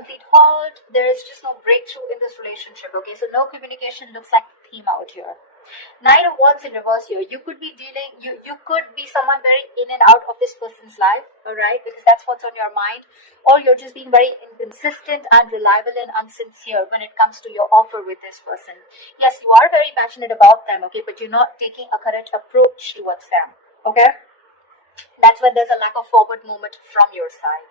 complete halt. There is just no breakthrough in this relationship, okay? So no communication looks like a theme out here. Nine of Wands in reverse here. You could be you could be someone very in and out of this person's life, alright? Because that's what's on your mind. Or you're just being very inconsistent, unreliable, and unsincere when it comes to your offer with this person. Yes, you are very passionate about them, okay? But you're not taking a correct approach towards them, okay? That's when there's a lack of forward movement from your side.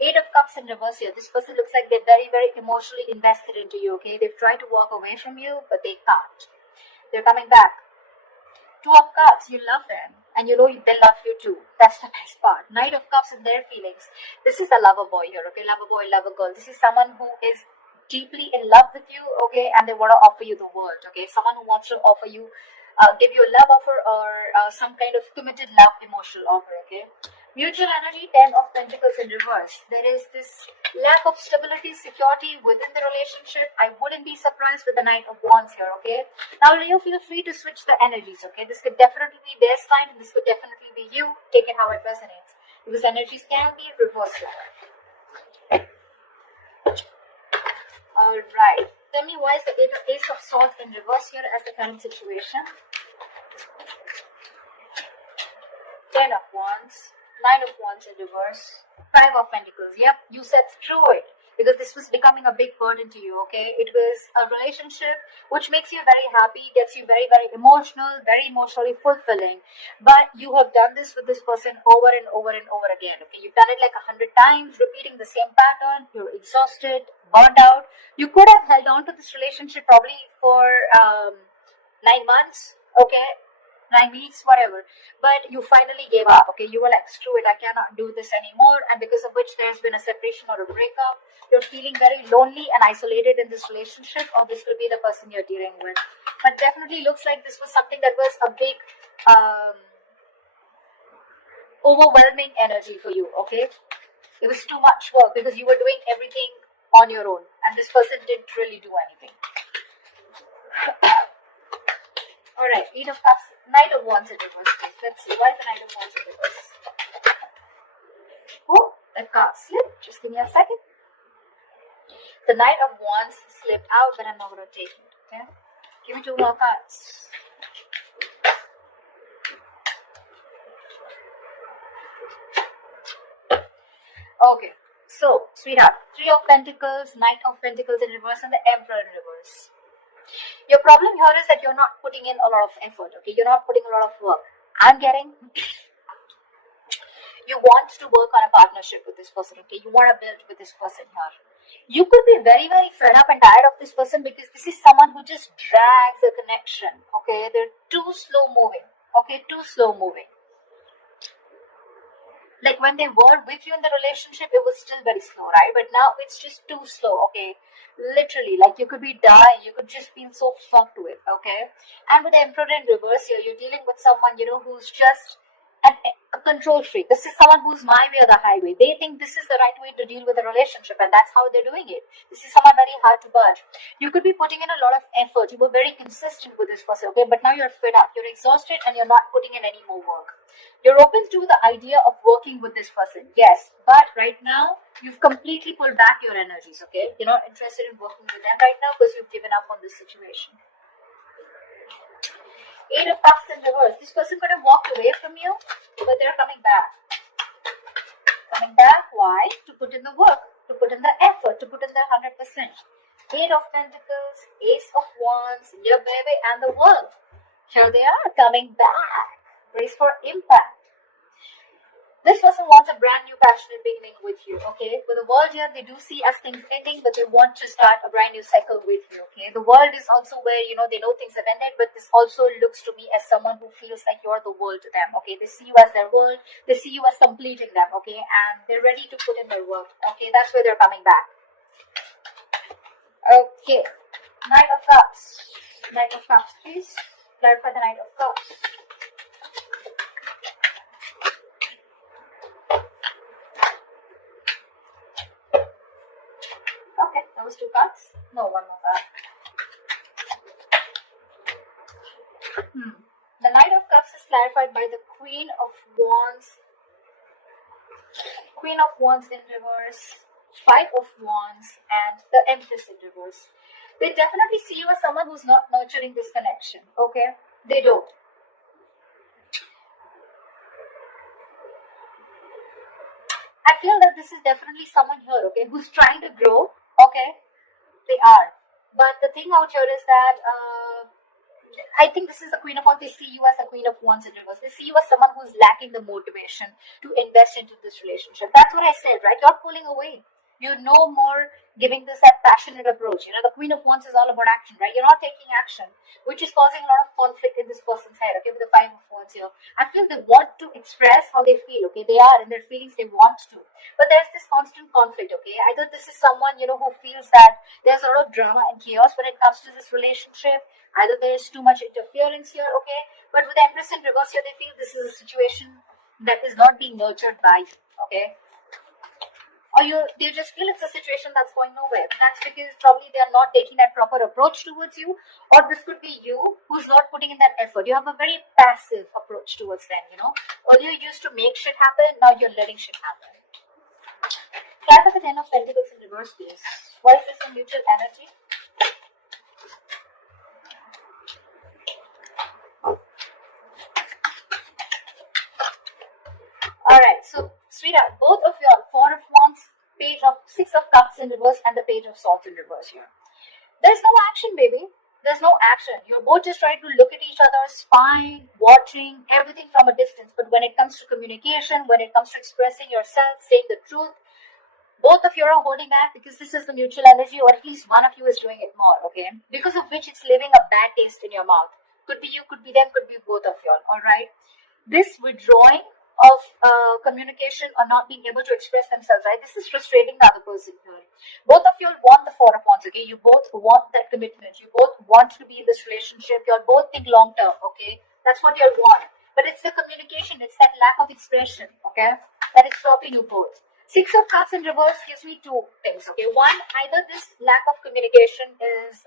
Eight of Cups in reverse here. This person looks like they're very, very emotionally invested into you, okay? They've tried to walk away from you, but they can't. They're coming back. Two of Cups, you love them. And you know they love you too. That's the best part. Knight of Cups and their feelings. This is a lover boy here, okay? Lover boy, lover girl. This is someone who is deeply in love with you, okay? And they want to offer you the world, okay? Someone who wants to offer you, give you a love offer or some kind of committed love emotional offer, okay? Mutual energy, 10 of Pentacles in reverse. There is this lack of stability, security within the relationship. I wouldn't be surprised with the Knight of Wands here, okay? Now, Leo, feel free to switch the energies, okay? This could definitely be their side and this could definitely be you. Take it how it resonates. Because energies can be reversed. Alright. Tell me why is the Ace of Swords in reverse here as the current situation? 10 of Wands. 9 of Wands in reverse, 5 of Pentacles. Yep, you said screw it because this was becoming a big burden to you, okay? It was a relationship which makes you very happy, gets you very, very emotional, very emotionally fulfilling. But you have done this with this person over and over and over again, okay? You've done it like 100 times, repeating the same pattern. You're exhausted, burned out. You could have held on to this relationship probably for 9 months, okay? 9 weeks, whatever, but you finally gave up, okay? You were like, screw it, I cannot do this anymore, and because of which there's been a separation or a breakup. You're feeling very lonely and isolated in this relationship, or this will be the person you're dealing with. But definitely looks like this was something that was a big overwhelming energy for you, okay? It was too much work because you were doing everything on your own, and this person didn't really do anything. Alright, Eight of Cups, Knight of Wands in reverse, please. Let's see, why is the Knight of Wands in reverse? Oh, that card slipped. Just give me a second. The Knight of Wands slipped out, but I'm not going to take it, okay? Give me 2 more cards. Okay, so, sweetheart, 3 of Pentacles, Knight of Pentacles in reverse, and the Emperor in reverse. Your problem here is that you're not putting in a lot of effort, okay? You're not putting a lot of work. I'm getting, you want to work on a partnership with this person, okay? You want to build with this person here. You could be very, very fed up and tired of this person because this is someone who just drags the connection, okay? They're too slow moving, okay? Too slow moving. Like when they were with you in the relationship, it was still very slow, right? But now it's just too slow, okay? Literally, like you could be dying, you could just feel so fucked with, okay? And with the Emperor in reverse here, you're dealing with someone, you know, who's just a control freak. This is someone who's my way or the highway. They think this is the right way to deal with a relationship, and that's how they're doing it. This is someone very hard to budge. You could be putting in a lot of effort. You were very consistent with this person, okay? But now you're fed up, you're exhausted, and you're not putting in any more work. You're open to the idea of working with this person, yes, but right now you've completely pulled back your energies, okay? You're not interested in working with them right now because you've given up on this situation. 8 of Cups in reverse. This person could have walked away from you, but they're coming back. Coming back, why? To put in the work, to put in the effort, to put in their 100%. 8 of Pentacles, Ace of Wands, your baby, and the World. Here they are, coming back. Brace for impact. This person wants a brand new passionate beginning with you, okay? With the World here, they do see as things ending, but they want to start a brand new cycle with you, okay? The World is also where, you know, they know things have ended, but this also looks to me as someone who feels like you're the world to them, okay? They see you as their world, they see you as completing them, okay? And they're ready to put in their work, okay? That's where they're coming back. Okay, Knight of Cups. Knight of Cups, please. Clarify the Knight of Cups. That was 2 cards? No, 1 more card. The Knight of Cups is clarified by the Queen of Wands. Queen of Wands in reverse. Five of Wands, and the Empress in reverse. They definitely see you as someone who's not nurturing this connection, okay? They don't. I feel that this is definitely someone here, okay, who's trying to grow, okay? They are. But the thing out here is that I think this is the Queen of Wands. They see you as the Queen of Wands in reverse. They see you as someone who's lacking the motivation to invest into this relationship. That's what I said, right? You're pulling away. You're no more giving this that passionate approach. The Queen of Wands is all about action, right? You're not taking action, which is causing a lot of conflict in this person's head, okay, with the Five of Wands here. I feel they want to express how they feel, okay? They are in their feelings, they want to. But there's this constant conflict, okay? Either this is someone, who feels that there's a lot of drama and chaos when it comes to this relationship. Either there's too much interference here, okay? But with the Empress in reverse here, they feel this is a situation that is not being nurtured by you, okay? Or they just feel it's a situation that's going nowhere. That's because probably they are not taking that proper approach towards you, or this could be you who's not putting in that effort. You have a very passive approach towards them, Earlier you used to make shit happen, now you're letting shit happen. Clarify the Ten of Pentacles in reverse, please. Why is this a mutual energy? Alright, so sweetheart, both of you are Four of Wands, Page of Six of Cups in reverse, and the Page of Swords in reverse here. There's no action, baby. There's no action. You're both just trying to look at each other, spying, watching, everything from a distance. But when it comes to communication, when it comes to expressing yourself, saying the truth, both of you are holding back because this is the mutual energy, or at least one of you is doing it more, okay? Because of which it's leaving a bad taste in your mouth. Could be you, could be them, could be both of you, alright? This withdrawing of communication or not being able to express themselves, right? This is frustrating the other person here. Both of you want the Four of Wands, okay? You both want that commitment. You both want to be in this relationship. You both think long term, okay? That's what you want. But it's the communication, it's that lack of expression, okay? That is stopping you both. Six of Cups in reverse gives me two things, okay? One, either this lack of communication is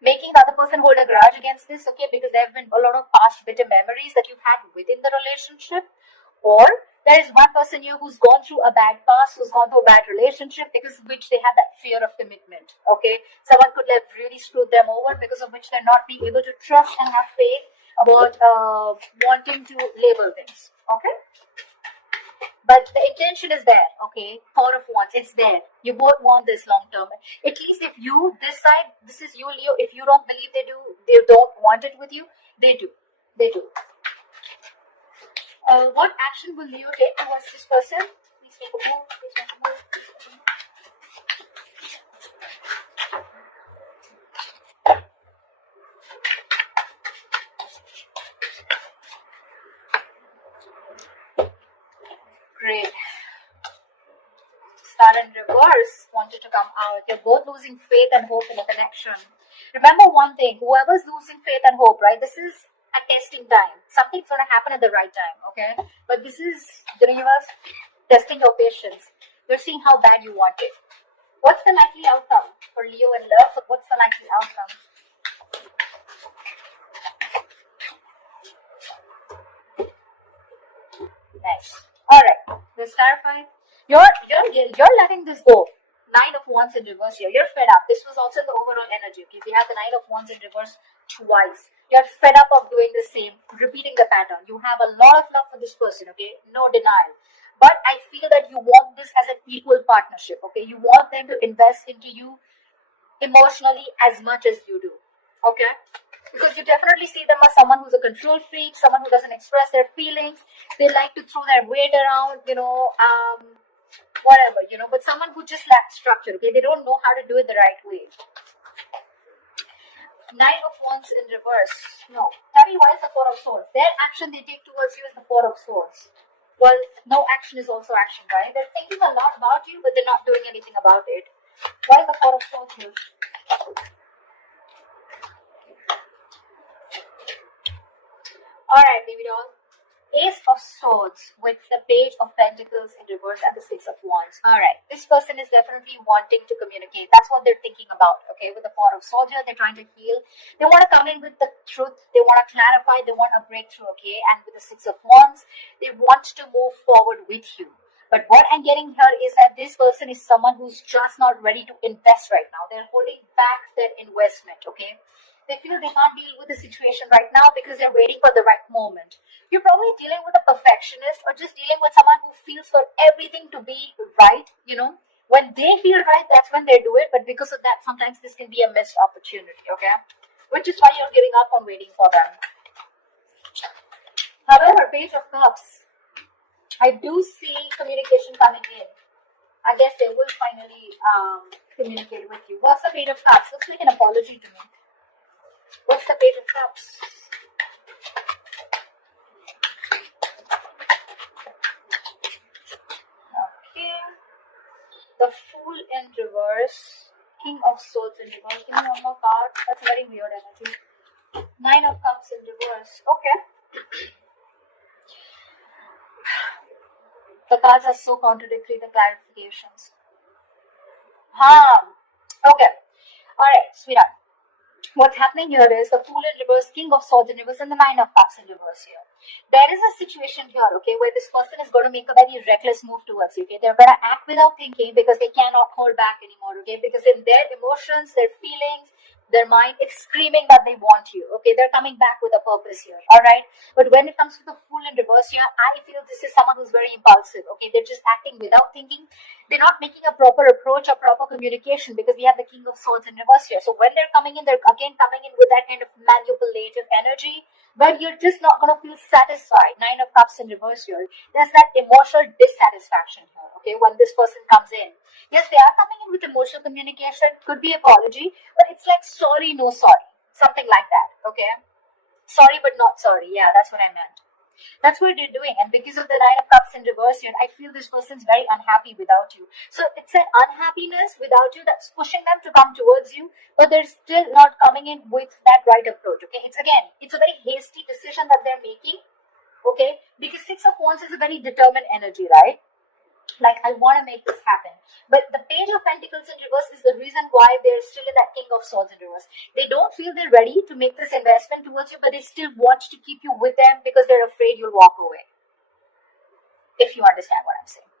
making the other person hold a grudge against this, okay, because there have been a lot of past bitter memories that you've had within the relationship, or there is one person here who's gone through a bad past, who's gone through a bad relationship, because of which they have that fear of commitment, okay? Someone could have really screwed them over, because of which they're not being able to trust and have faith about wanting to label things, okay? But the intention is there, okay? Four of Wands, it's there. You both want this long term. At least if you, this side, this is you, Leo. If you don't believe they don't want it with you, they do. They do. What action will Leo take towards this person? Please make a move. Please make a move. Please make a move. Great. Star in reverse wanted to come out. You're both losing faith and hope in a connection. Remember one thing, whoever's losing faith and hope, right? This is a testing time. Something's going to happen at the right time, okay? But this is the universe testing your patience. You're seeing how bad you want it. What's the likely outcome for Leo in love? What's the likely outcome? Nice. Alright, let's clarify. You're letting this go. Nine of Wands in reverse here. You're fed up. This was also the overall energy. Okay, we have the Nine of Wands in reverse twice. You're fed up of doing the same, repeating the pattern. You have a lot of love for this person, okay? No denial. But I feel that you want this as an equal partnership, okay? You want them to invest into you emotionally as much as you do, okay? Because you definitely see them as someone who's a control freak, someone who doesn't express their feelings. They like to throw their weight around, whatever, but someone who just lacks structure, okay? They don't know how to do it the right way. Nine of Wands in reverse. No. Tell me, why is the Four of Swords? Their action they take towards you is the Four of Swords. Well, no action is also action, right? They're thinking a lot about you, but they're not doing anything about it. Why is the Four of Swords here? Alright, baby doll. Ace of Swords with the Page of Pentacles in reverse and the Six of Wands. Alright, this person is definitely wanting to communicate. That's what they're thinking about, okay? With the Four of Swords here, they're trying to heal. They want to come in with the truth. They want to clarify. They want a breakthrough, okay? And with the Six of Wands, they want to move forward with you. But what I'm getting here is that this person is someone who's just not ready to invest right now. They're holding back their investment, okay? They feel they can't deal with the situation right now because they're waiting for the right moment. You're probably dealing with a perfectionist or just dealing with someone who feels for everything to be right, When they feel right, that's when they do it. But because of that, sometimes this can be a missed opportunity, okay? Which is why you're giving up on waiting for them. However, Page of Cups, I do see communication coming in. I guess they will finally communicate with you. What's the Page of Cups? Looks like an apology to me. What's the Page of Cups? Okay. The Fool in reverse. King of Swords in reverse. Give me one more card. That's very weird energy. 9 of Cups in reverse. Okay. The cards are so contradictory, the clarifications. Okay. Alright, sweetheart. What's happening here is the Fool in reverse, King of Swords in reverse, and the 9 of Cups in reverse here. There is a situation here, okay, where this person is going to make a very reckless move towards you, okay? They're going to act without thinking because they cannot hold back anymore, okay? Because in their emotions, their feelings, their mind, it's screaming that they want you, okay? They're coming back with a purpose here, alright? But when it comes to the Fool in reverse here, I feel this is someone who's very impulsive, okay? They're just acting without thinking. They're not making a proper approach or proper communication because we have the King of Swords in reverse here. So when they're coming in, they're again coming in with that kind of manipulative energy where you're just not going to feel satisfied. 9 of Cups in reverse here. There's that emotional dissatisfaction here, okay, when this person comes in. Yes, they are coming in with emotional communication, could be apology, but it's like sorry, no sorry. Something like that, okay? Sorry, but not sorry. Yeah, that's what I meant. That's what they're doing. And because of the 9 of Cups in reverse here, I feel this person's very unhappy without you. So it's an unhappiness without you that's pushing them to come towards you, but they're still not coming in with that right approach, okay? It's a very hasty decision that they're making, okay? Because 6 of Wands is a very determined energy, right? Like, I want to make this happen. But the Page of Pentacles in reverse is the reason why they're still in that King of Swords in reverse. They don't feel they're ready to make this investment towards you, but they still want to keep you with them because they're afraid you'll walk away. If you understand what I'm saying.